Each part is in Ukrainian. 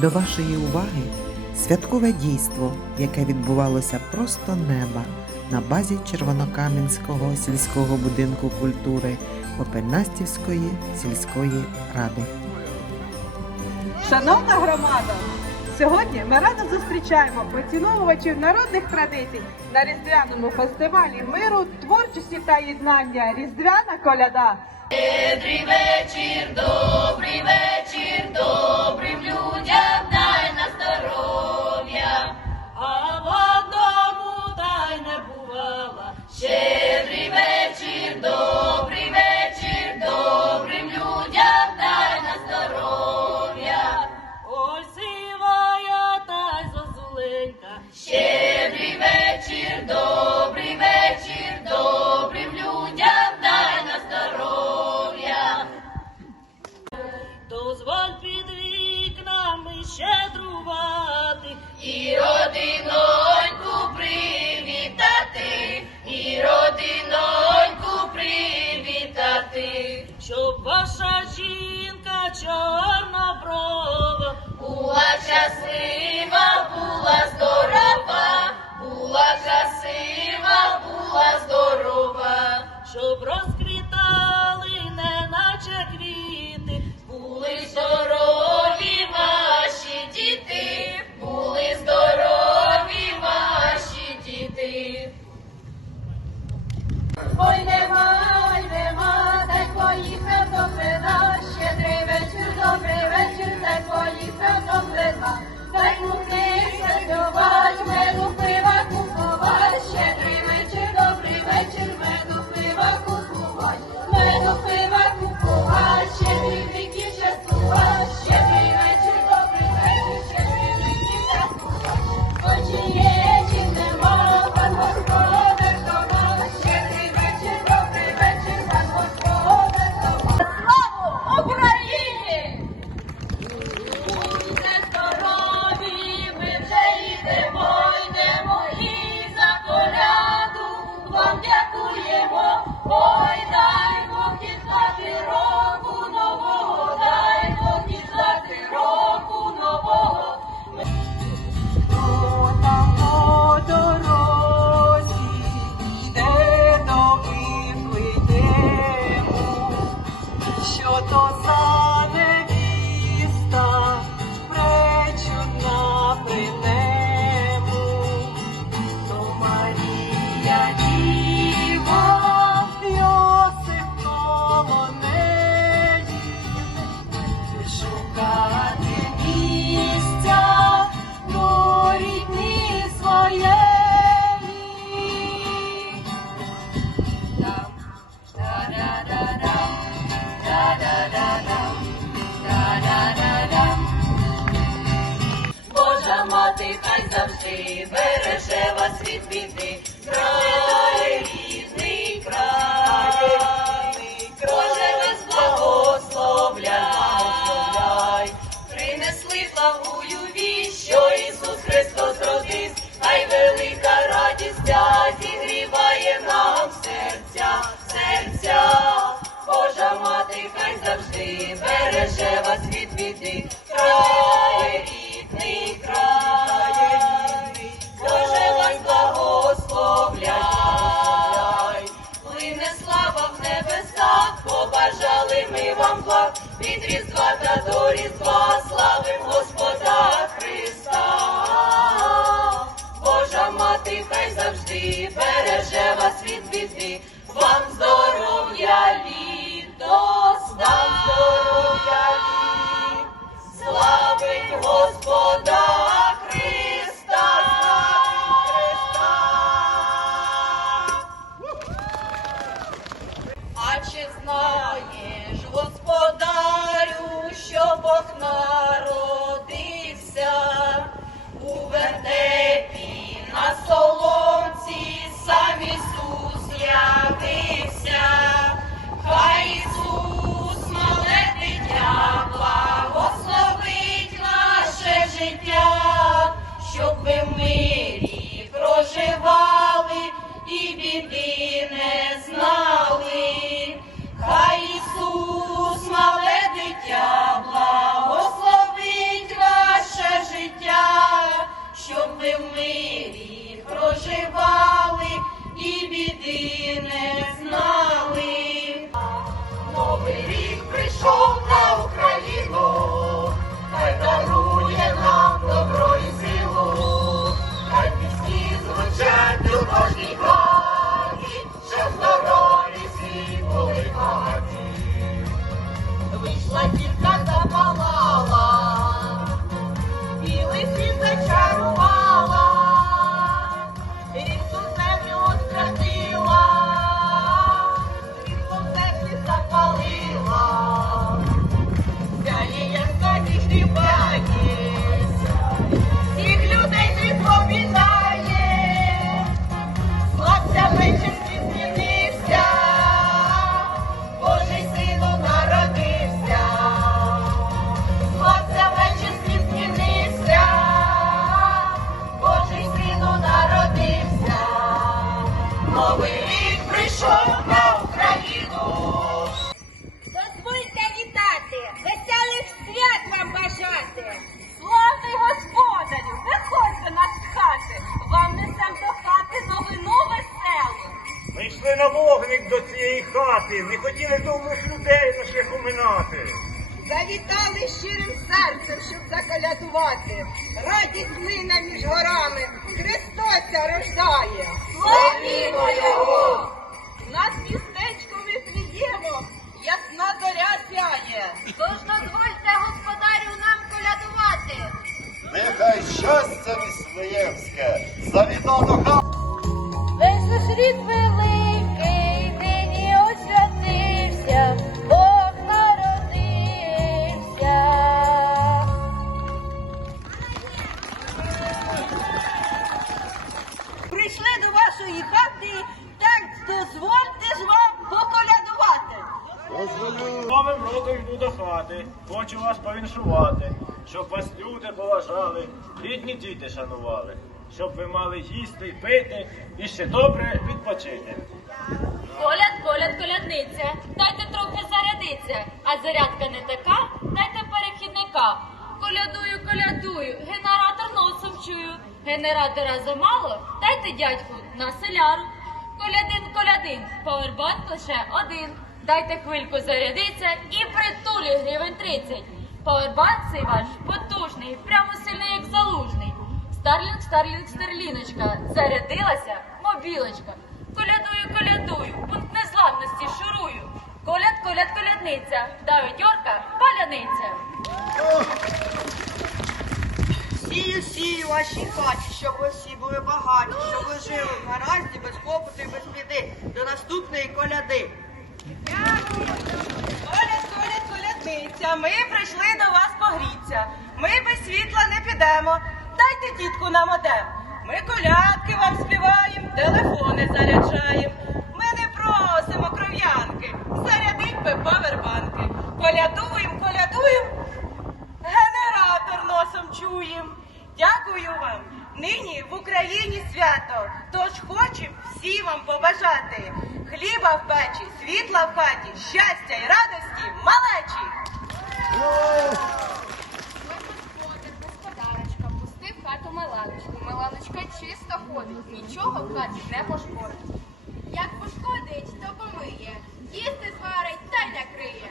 До вашої уваги святкове дійство, яке відбувалося просто неба на базі Червонокам'янського сільського будинку культури Попельнастівської сільської ради. Шановна громада! Сьогодні ми радо зустрічаємо поціновувачів народних традицій на різдвяному фестивалі миру, творчості та єднання. Різдвяна коляда. Щедрий вечір до. কত спасе вас від біди. Колядувати, не хотіли довгих людей на шляху минати. Завітали щирим серцем, щоб заколядувати. Радість лине вашої хати, так дозвольте ж вам поколядувати. Новим роком йду до хати, хочу вас повіншувати, щоб вас люди поважали, рідні діти шанували, щоб ви мали їсти пити і ще добре відпочити. Коляд, коляд, колядниця, дайте трохи зарядиться, а зарядка не така, дайте перехідника. Колядую, колядую, чую. Генератора замало, дайте дядьку на селяру. Колядин, колядин, павербанк лише один. Дайте хвильку зарядиться і притулі гривень 30. Павербанк цей ваш потужний, прямо сильний, як залужний. Старлінг, старлінг, старліночка, зарядилася мобілочка. Колядую, колядую, пункт незламності шурую. Коляд, коляд, колядниця, давить орка, паляниця. Сію, сію у вашій хаті, щоб ви всі були багаті, щоб ви жили в гаразді, без клопоту і без біди. До наступної коляди. Коляд, коляд, колядниця, ми прийшли до вас погріться. Ми без світла не підемо. Дайте тітку нам одем. Ми колядки вам співаємо, телефони заряджаємо. Ми не просимо кров'янки, зарядить би павербанки. Колядуємо, колядуємо, генератор носом чуєм. Дякую вам. Нині в Україні свято. Тож хочемо всі вам побажати. Хліба в печі, світла в хаті, щастя і радості, малечі. Господар, господарочка, пустив в хату Миланочку. Миланочка чисто ходить, нічого в хаті не пошкодить. Як пошкодить, то помиє, їсти зварить та й накриє.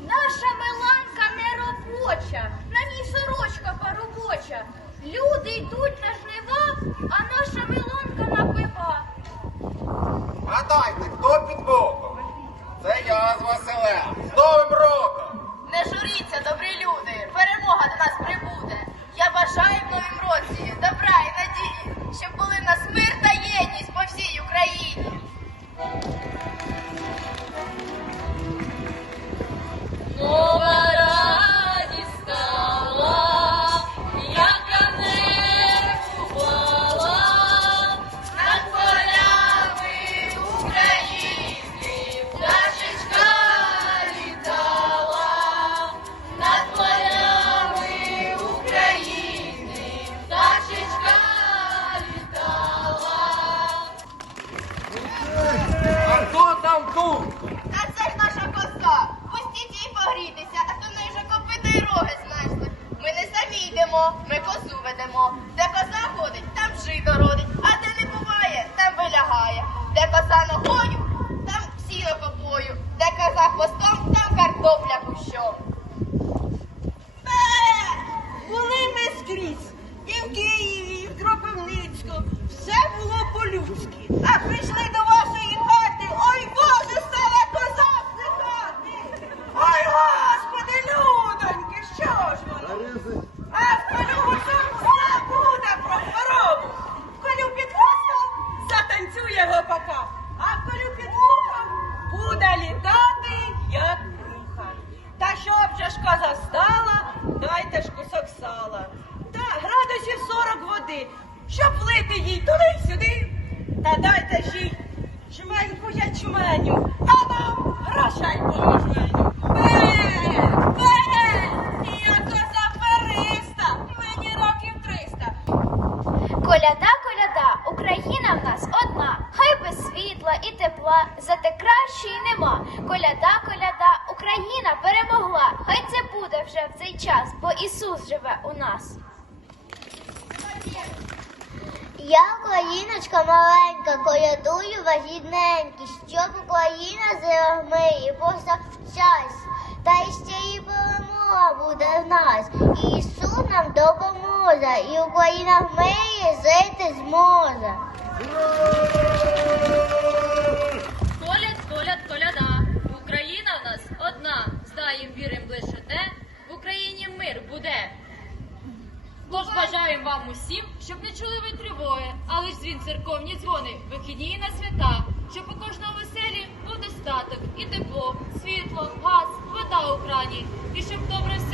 Наша Миланка не робоча, на ній сорочка парубоча. Люди йдуть на жнива, а наша Миланка щоб їй туди сюди Та дайте ж їй жменьку ячменю, а нам грошей по жменю. Бе, бе, я коза мені років 300. Коляда, коляда, Україна в нас одна, хай без світла і тепла, зате кращої нема. Коляда, коляда, Україна перемогла. Хай це буде вже в цей час, бо Ісус живе у нас. Я україночка маленька, колядую вагітненькі, щоб Україна зила миє повсякчас. Та ще і перемога буде в нас, і Ісус нам допоможе, і Україна в мирі жити зможе. Коляд, коляд, коляда. Україна в нас одна. Знаєм, вірим лише те. В Україні мир буде. Тож бажаємо вам усім, щоб не чули ви тривоги, але ж дзвін церковні дзвони, вихідні на свята, щоб у кожному селі був достаток і тепло, світло, газ, вода у крані, і щоб добре всім